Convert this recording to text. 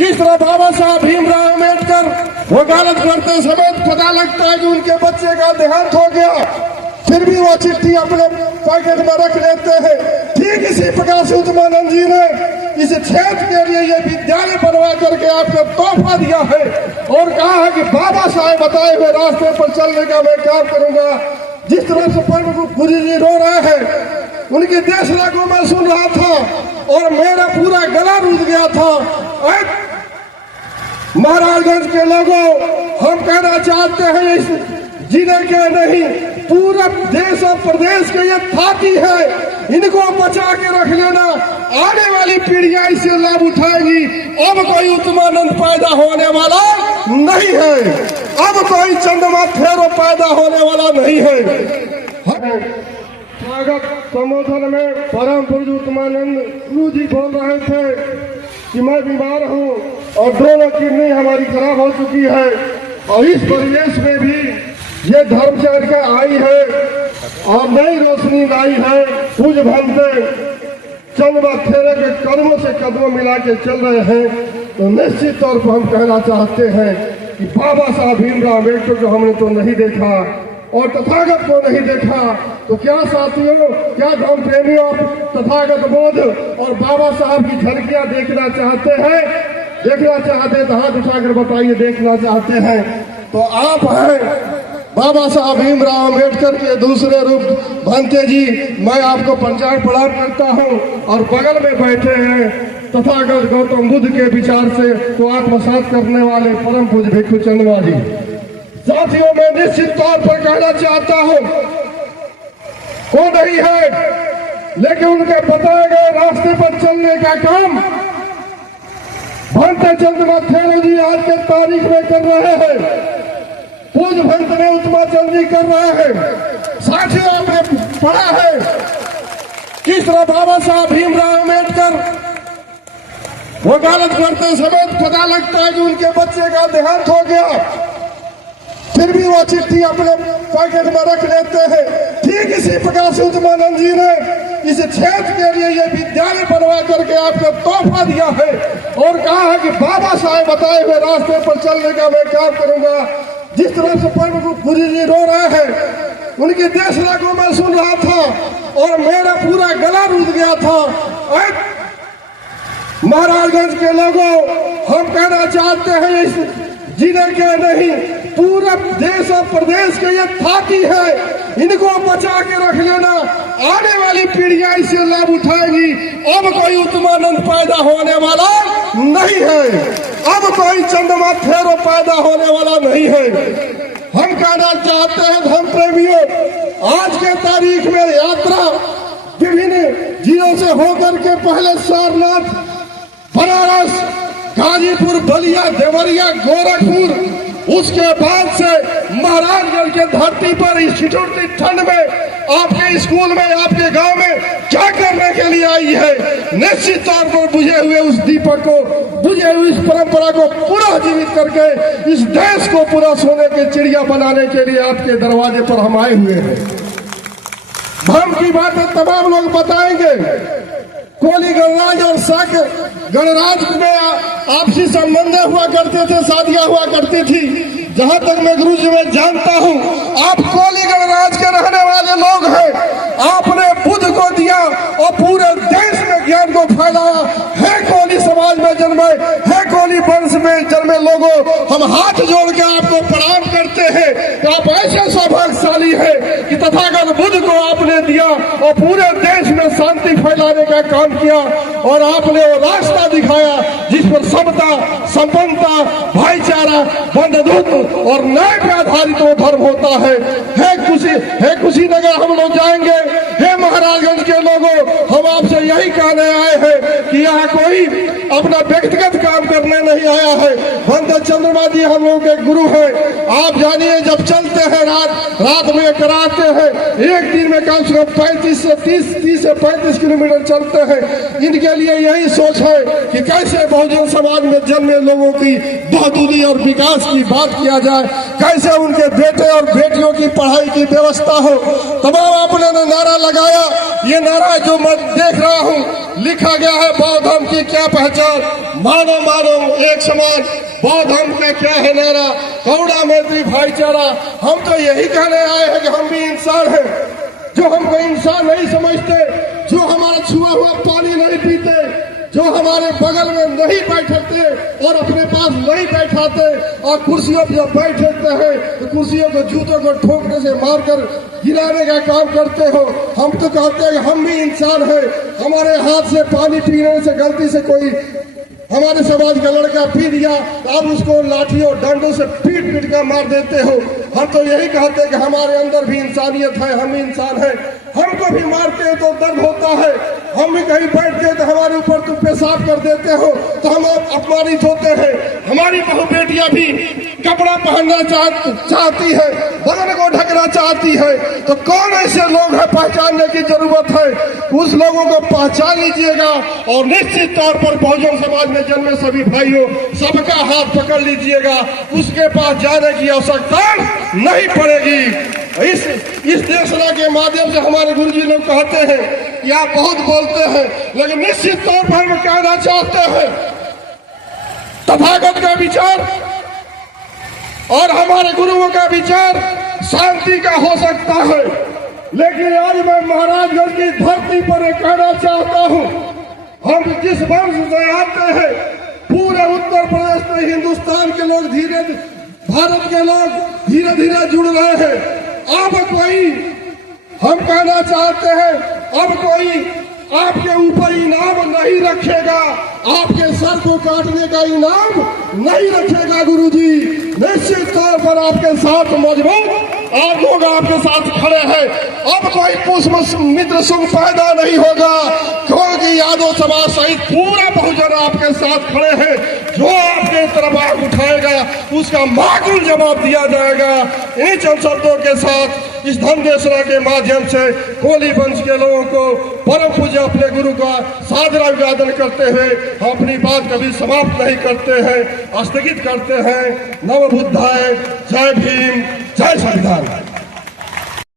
किस तरह बाबा साहब भीमराव अम्बेडकर वकालत करते समय पता लगता है कि उनके बच्चे का देहांत हो गया, फिर भी वो चिट्ठी अपने पैकेट में रख लेते हैं। ठीक इसी प्रकार से उत्तमानंद जी ने इस क्षेत्र के लिए ये विद्यालय बनवा करके आपको तोहफा दिया है और कहा है कि बाबा साहब बताए हुए रास्ते पर चलने का मैं काम करूंगा। जिस तरह से परम गुरु जी रो रहे हैं, उनकी देश लागू में सुन रहा था और मेरा पूरा गला रूद गया था। महाराजगंज के लोगों, हम कहना चाहते हैं इस जिले के नहीं पूरा देश और प्रदेश के ये थाती है, इनको बचा के रख लेना। आने वाली पीढ़ियां इससे लाभ उठाएंगी। अब कोई उत्तमानंद पैदा होने वाला नहीं है, अब कोई चंद्रमा फेरो पैदा होने वाला नहीं है। स्वागत संबोधन में परम पूज्य उत्तमानंद गुरु जी बोल रहे थे कि मैं बीमार हूँ और दोनों किडनी हमारी खराब हो चुकी है और इस परिवेश में भी ये धर्मचर्या आई है और नई रोशनी लाई है। पूज्य भंते चंद्रमा फेरे के कदमों से कदमों मिला के चल रहे हैं। तो निश्चित तौर पर हम कहना चाहते हैं कि बाबा साहब भीमराव अम्बेडकर को हमने तो नहीं देखा और तथागत को नहीं देखा, तो क्या साथियों, क्या धर्म प्रेमियों, आप तथागत बोध और बाबा साहब की झलकियां देखना चाहते हैं? देखना चाहते तो हाथ उठाकर बताइए, देखना चाहते हैं तो आप हैं बाबा साहब भीमराव अम्बेडकर के दूसरे रूप। भंते जी, मैं आपको पंचांग प्रणाम करता हूं और बगल में बैठे हैं तथागत गौतम बुद्ध के विचार से तो आत्मसात करने वाले परम पूज्य भिक्षु चंद्रमा जी। साथियों, मैं निश्चित तौर पर कहना चाहता हूं, वो नहीं है लेकिन उनके बताए गए रास्ते पर चलने का काम भंते चंद्रमा फेरो जी आज के तारीख में कर रहे हैं। पूज्य भंत ने उत्तमाचंद जी कर रहे हैं। साथियों, आपने पढ़ा है किस तरह बाबा साहब भीमराव अम्बेडकर वकालत करते समय पता लगता है कि उनके बच्चे का देहांत हो गया, फिर भी वो चिट्ठी अपने पैकेट में रख लेते हैं। ठीक इसी प्रकार से उत्तमानंद जी ने इस क्षेत्र के लिए ये विद्यालय बनवा करके आपको तोहफा दिया है और कहा है कि बाबा साहब बताए हुए रास्ते पर चलने का मैं काम करूंगा। जिस तरह से परम गुरु जी रो रहे हैं, उनकी देश लागू में सुन रहा था और मेरा पूरा गला रूद गया था। महाराजगंज के लोगों, हम कहना चाहते हैं इस जिले के नहीं पूरा देश और प्रदेश के ये थाती है, इनको बचा के रख लेना। आने वाली पीढ़ियां इससे लाभ उठाएंगी। अब कोई उत्तमानंद पैदा होने वाला नहीं है, अब कोई चंद्रमा फेरो पैदा होने वाला नहीं है। हम कहना चाहते हैं धर्म प्रेमियों, आज के तारीख में यात्रा विभिन्न जिलों से होकर के पहले सारनाथ, बनारस, गाजीपुर, बलिया, देवरिया, गोरखपुर, उसके बाद से महाराजगंज के धरती पर इस ठिठुरती ठंड में आपके स्कूल में, आपके गांव में क्या करने के लिए आई है? निश्चित तौर पर बुझे हुए उस दीपक को, बुझे हुई इस परंपरा को पूरा जीवित करके इस देश को पूरा सोने की चिड़िया बनाने के लिए आपके दरवाजे पर हम आए हुए हैं। धर्म की बातें तमाम लोग बताएंगे। कोली गणराज और शाक गणराज में आपसी संबंध हुआ करते थे, शादियां हुआ करती थी। जहां तक मैं गुरु जी में जानता हूं, आप कोली गणराज के रहने वाले लोग हैं। आपने बुद्ध को दिया और पूरे देश में ज्ञान को फैलाया। है कोली समाज में जन्मे, है कोली वंश में जन्मे लोगों, हम हाथ जोड़ के आपको प्रणाम करते हैं। आप ऐसे सौभाग्यशाली है कि तथागत बुद्ध को आपने दिया और पूरे देश में शांति फैलाने का काम किया और आपने वो रास्ता दिखाया जिस पर समता, संपन्नता, भाईचारा, बंधुत्व और न्याय पर आधारित वो धर्म होता है। कुशीनगर हम लोग जाएंगे। हे महाराजगंज के लोगों, हम आपसे यही कहने आए हैं कि यहाँ कोई अपना व्यक्तिगत काम करने नहीं आया है। भंते चंद्रमा जी हम लोगों के गुरु हैं। आप जानिए, जब चलते हैं रात में कराते हैं, एक दिन में कम से कम 30 से 35 किलोमीटर चलते हैं। इनके लिए यही सोच है कि कैसे बहुजन समाज में जन्मे लोगों की बहादुरी और विकास की बात किया जाए, कैसे उनके बेटे और बेटियों की पढ़ाई की व्यवस्था हो। तमाम आपने नारा लगाया, ये नारा जो मैं देख रहा हूँ लिखा गया है, बौद्ध धर्म की क्या पहचान, मानव मानव एक समान। बौद्ध धर्म का क्या है नारा, करुणा मैत्री भाईचारा। हम तो यही कहने आए हैं कि हम भी इंसान हैं। जो हमको इंसान नहीं समझते, जो हमारा छुआ हुआ पानी नहीं पीते, जो हमारे बगल में नहीं बैठते और अपने पास नहीं बैठाते और कुर्सियों पर जब बैठते हैं तो कुर्सियों को जूतों को ठोकने से मारकर गिराने का काम करते हो। हम तो कहते हैं कि हम भी इंसान हैं। हमारे हाथ से पानी पीने से गलती से कोई हमारे समाज का लड़का पी दिया, आप उसको लाठी और डंडों से पीट पीट कर मार देते हो। हम तो यही कहते हैं कि हमारे अंदर भी इंसानियत है, हम भी इंसान हैं। हमको भी मारते हैं तो दर्द होता है। हम भी कहीं बैठते हैं तो हमारे ऊपर तुम पेशाब कर देते हो तो हम अपमानित होते हैं। हमारी बहू बेटियां भी कपड़ा पहनना चाहती है, बदन को ढकना चाहती है, तो कौन ऐसे लोग हैं पहचानने की जरूरत है। उस लोगों को पहचान लीजिएगा और निश्चित तौर पर बहुजन समाज में जन्मे सभी भाइयों सबका हाथ पकड़ लीजिएगा। उसके पास जाने की आवश्यकता नहीं पड़ेगी। इस देशना के माध्यम से हमारे गुरुजी लोग कहते हैं कि आप बहुत बोलते हैं, लेकिन निश्चित तौर पर हम कहना चाहते हैं तथागत का विचार और हमारे गुरुओं का विचार शांति का हो सकता है। लेकिन आज मैं महाराजगंज की धरती पर एक कहना चाहता हूं, हम जिस वंश से आते हैं, पूरे उत्तर प्रदेश में हिंदुस्तान के लोग भारत के लोग धीरे धीरे जुड़ रहे हैं। अब कोई हम कहना चाहते हैं, अब कोई आपके ऊपर इनाम नहीं रखेगा, आपके सर को काटने का इनाम नहीं रखेगा। गुरुजी निश्चित तौर पर आपके साथ मजबूत और लोग आपके साथ खड़े हैं। अब कोई पुष्प मित्र सुख पैदा नहीं होगा, क्योंकि यादव समाज सहित पूरा बहुजन आपके साथ खड़े हैं। जो आपके तरफ आग उठाएगा उसका माकूल जवाब दिया जाएगा। इन चंद शब्दों के साथ इस धन देशना के माध्यम से कोली वंश के लोगों को परम पूज्य अपने गुरु का सादर अभिवादन करते हुए हम अपनी बात कभी समाप्त नहीं करते हैं, स्थगित करते हैं। नव बुद्धाय, जय भीम, जय संविधान।